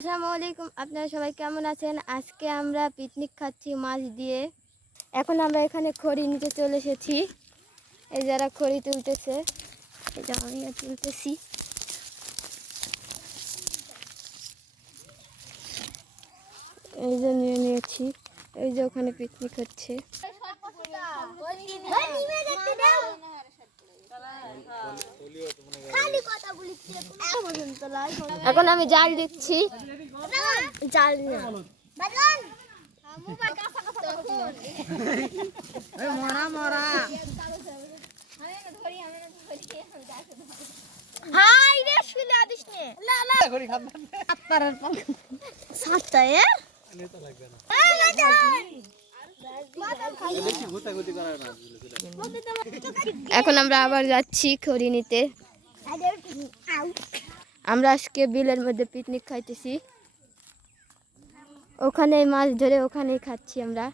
আসসালামু আলাইকুম, আপনারা সবাই কেমন আছেন? আজকে আমরা পিকনিক খাচ্ছি মাছ দিয়ে। এখন আমরা এখানে খড়ি নিতে চলে এসেছি। এই যারা খড়ি তুলতেছে আমিও তুলতেছি। এই যে নিয়ে নিয়েছি, এই যে ওখানে পিকনিক হচ্ছে। এখন আমি জাল দিচ্ছি। জাল না হাই রে শুলে আদিস নে। লা লা আপনার সাতটা এ এখন আমরা আবার যাচ্ছি খড়ি নিতে। আমরা আজকে বিলের মধ্যে পিকনিক খাইতেছি। ওখানে মাছ ধরে ওখানেই খাচ্ছি আমরা।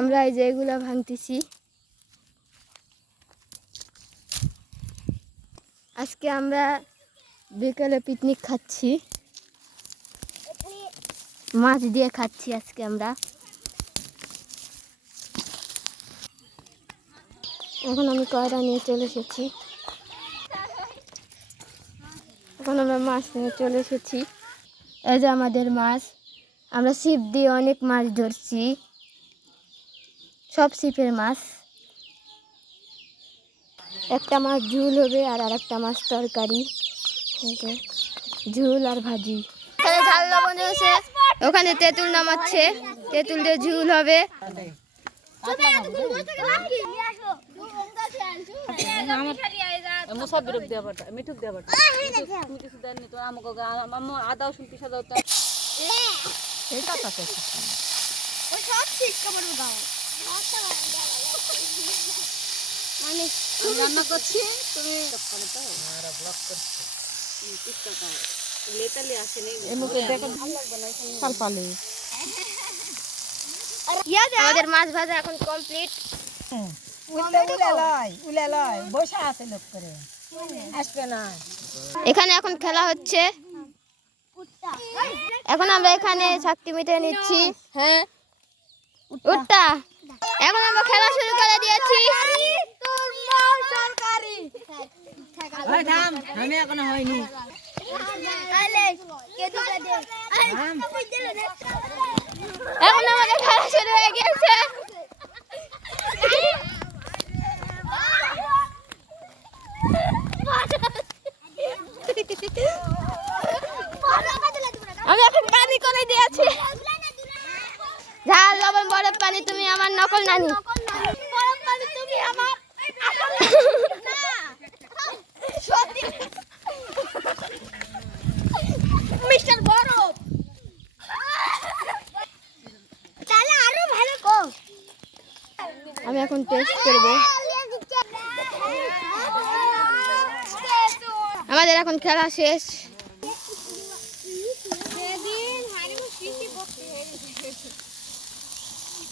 আমরা এই যে এগুলা ভাঙতেছি। আজকে আমরা বিকালে পিকনিক খাচ্ছি। মাছ দিয়ে খাচ্ছি আজকে আমরা। এখন আমি কয়রা নিয়ে চলে এসেছি। এখন আমরা মাছ নিয়ে চলে এসেছি। এই যে আমাদের মাছ। আমরা ছিপ দিয়ে অনেক মাছ ধরছি। সব ছিপের মাছ। একটা মাছ ঝুল হবে আর আর একটা মাছ তরকারি। ঝুল আর ভাজি। এখানে ঝাল লবণ হয়েছে ওখানে তেঁতুল নামাচ্ছে। তেঁতুল দিয়ে ঝুল হবে। মানে রান্না করছি তুমি আমাদের মাছ ভাজা এখন কমপ্লিট এখানে এখন খেলা হচ্ছে। এখন আমরা এখানে শক্তি মিটে নিচ্ছি। হ্যাঁ। উঠটা। এখন আমরা খেলা শুরু করে দিয়েছি। ওই থাম। আমি এখনও হয়নি। এখন আমাদের খেলা শুরু হয়ে গেছে আমি এখন পানি করে দিয়েছি। ঝাল, লবণ, বরফ, পানি, তুমি আমার নকল নানি তুমি আমার মিস্টার বরফ তাহলে আরও ভালো কো আমি এখন টেস্ট করব। আমাদের এখন খেলা শেষ।